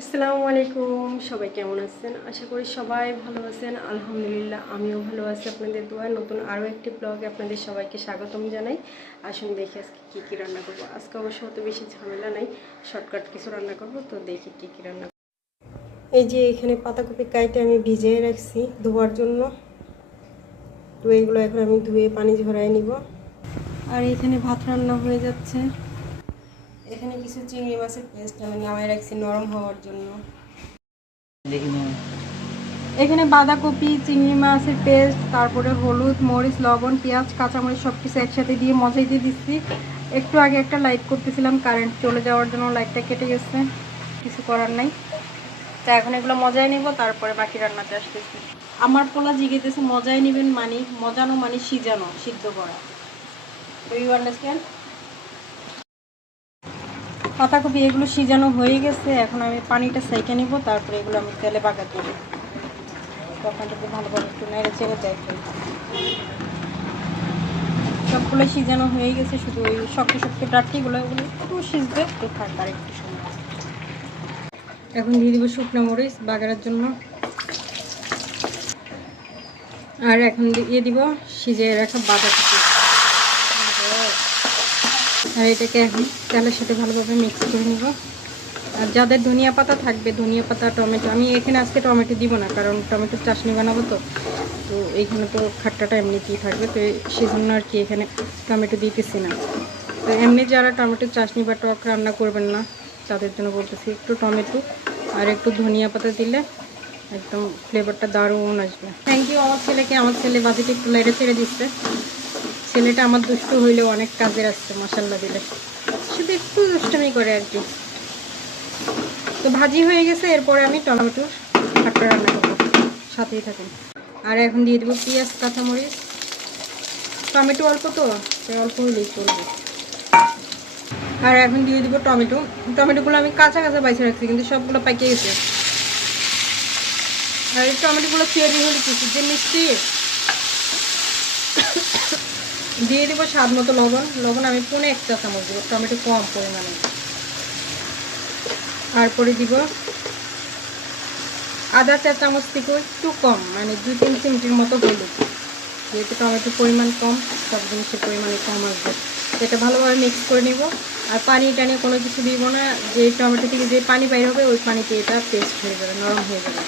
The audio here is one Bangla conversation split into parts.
আসসালামু আলাইকুম, সবাই কেমন আছেন? আশা করি সবাই ভালো আছেন। আলহামদুলিল্লাহ আমিও ভালো আছি আপনাদের দোয়ায়। নতুন আরও একটি ব্লগে আপনাদের সবাইকে স্বাগতম জানাই। আসুন দেখি আজকে কী কী রান্না করবো। আজকে অবশ্য অত বেশি ঝামেলা নাই, শর্টকাট কিছু রান্না করব। তো দেখি কী কী রান্না। এই যে এখানে পাতাকপি কাইটে আমি ভিজিয়ে রাখছি ধোয়ার জন্য। তো এইগুলো এখন আমি ধুয়ে পানি ঝরাই নিব। আর এখানে ভাত রান্না হয়ে যাচ্ছে। এখানে কিছু চিংড়ি মাছের পেস্ট আমি নামাই রাখছি নরম হওয়ার জন্য। এখানে বাঁধাকপি, চিংড়ি মাছের পেস্ট, তারপরে হলুদ, মরিচ, লবণ, পেঁয়াজ, কাঁচামরিচ সব কিছু একসাথে দিয়ে মজাই দিয়ে দিচ্ছি। একটু আগে একটা লাইট করতেছিলাম, কারেন্ট চলে যাওয়ার জন্য লাইটটা কেটে গেছে, কিছু করার নাই। তা এখন এগুলো মজাই নিব, তারপরে বাকি রান্নাতে আসতেছি। আমার পোলা জিগেতেছে মজাই নেবেন মানে মজানো মানে সিজানো, সিদ্ধ করা। Do you understand? পাতাকপি এগুলো সিজানো হয়ে গেছে, এখন আমি পানিটা সেঁকে নিব, তারপরে এগুলো আমি তেলে বাগার দেব। তরকারিটাকে ভালোভাবে একটু নেড়ে চেড়ে দেখবেন। সবগুলো সিজানো হয়ে গেছে, শুধু ওই শক্ত শক্ত ডাটিগুলো ওগুলো একটু সিজবে, একটু থাক আর একটু সময়। এখন দিয়ে দিব শুকনো মরিচ বাগারের জন্য। আর এখন দিয়ে দিব সিজিয়ে রাখা বাঁধাকপি। আর এটাকে এখন তেলের সাথে ভালোভাবে মিক্স করে নিব। আর যাদের ধনিয়া পাতা থাকবে, ধনিয়া পাতা, টমেটো, আমি এখানে আজকে টমেটো দিব না, কারণ টমেটোর চাটনি বানাবো। তো এইখানে তো খাট্টাটা এমনিতেই থাকবে, তো সেজন্য আর কি এখানে টমেটো দিতেছি না। তো এমনি যারা টমেটোর চাটনি বা টক রান্না করবেন না তাদের জন্য বলতেছি, একটু টমেটো আর একটু ধনিয়া পাতা দিলে একদম ফ্লেভারটা দারুণ আসবে। থ্যাংক ইউ আমার ছেলেকে। আমার ছেলে বাজিটা একটু লেড়ে ছেড়ে দিচ্ছে। ছেলেটা আমার দুষ্টু হইলেও অনেক কাজের আসছে, মশাল্লা দিলে শুধু একটু দুষ্টুমি করে আর কি। তো ভাজি হয়ে গেছে, এরপরে আমি টমেটোর খাট্টা রান্না করবো, সাথেই থাকুন। আর এখন দিয়ে দেবো পেঁয়াজ, কাঁচামরিচ। টমেটো অল্প, তো অল্প হলেই চলবে। আর এখন দিয়ে দেবো টমেটো। টমেটোগুলো আমি কাঁচা কাঁচা বাইছে রাখছি, কিন্তু সবগুলো পাইকে গেছে। আর এই টমেটোগুলো চেরি হলে কিছু যে মিষ্টি। দিয়ে দেবো স্বাদ মতো লবণ। লবণ আমি 1 চা চামচ দেবো, টমেটো কম পরিমাণে। তারপরে দিব আদা চা চামচ থেকে একটু কম, মানে 2-3 চিমটির মতো হলুদ। যেহেতু টমেটোর পরিমাণ কম, সব জিনিসের পরিমাণে কম আসবে। এটা ভালোভাবে মিক্স করে নিব। আর পানি টানি কোনো কিছু দিব না, যে টমেটো থেকে যে পানি বাইর হবে ওই পানিতে এটা পেস্ট হয়ে যাবে, নরম হয়ে যাবে।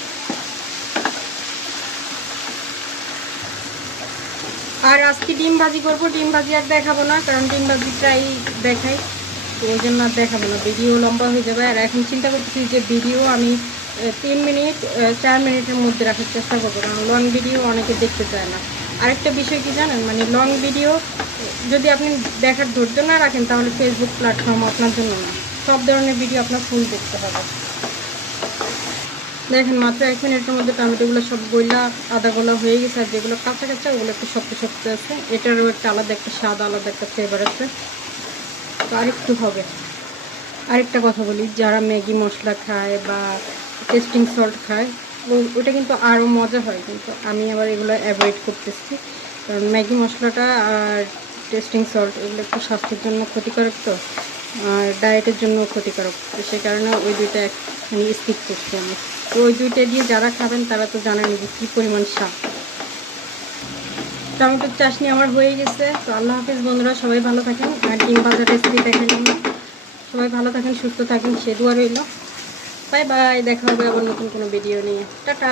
আর আজকে ডিম ভাজি করব। ডিম ভাজি আর দেখাবো না, কারণ ডিম ভাজি প্রায় দেখাই, তো ওই জন্য আর দেখাবো না, ভিডিও লম্বা হয়ে যাবে। আর এখন চিন্তা করতেছি যে ভিডিও আমি 3 মিনিট 4 মিনিটের মধ্যে রাখার চেষ্টা করবো, কারণ লং ভিডিও অনেকে দেখতে চায় না। আরেকটা বিষয় কি জানেন, মানে লং ভিডিও যদি আপনি দেখার ধৈর্য না রাখেন, তাহলে ফেসবুক প্ল্যাটফর্ম আপনার জন্য না। সব ধরনের ভিডিও আপনার ফুল দেখতে হবে। দেখেন মাত্র 1 মিনিটের মধ্যে টমেটোগুলো সব গইলা আদা গোলা হয়ে গেছে। আর যেগুলো কাঁচা কাঁচা ওগুলো একটু শক্ত শক্ত আছে, এটারও একটা আলাদা একটা স্বাদ, আলাদা একটা ফ্লেভার আছে। তো আরেকটু হবে। আরেকটা কথা বলি, যারা ম্যাগি মশলা খায় বা টেস্টিং সল্ট খায়, ওটা কিন্তু আরও মজা হয়, কিন্তু আমি আবার এগুলো অ্যাভয়েড করতেছি, কারণ ম্যাগি মশলাটা আর টেস্টিং সল্ট এগুলো একটু স্বাস্থ্যের জন্য ক্ষতিকারক, তো আর ডায়েটের জন্য ক্ষতিকারক। তো সে কারণে ওই দুইটা একখানি স্কিপ করছি আমি। তো ওই দুইটা দিয়ে যারা খাবেন তারা তো জানেন যে কী পরিমাণ স্বাদ। টমেটোর চাটনি আমার হয়ে গেছে। তো আল্লাহ হাফিজ বন্ধুরা, সবাই ভালো থাকেন। আর ডিম ভাজা রেসিপি দেখালাম না। সবাই ভালো থাকেন, সুস্থ থাকেন, সে দোয়া রইল। বাই বাই, দেখা হবে আবার নতুন কোনো ভিডিও নিয়ে। টাটা।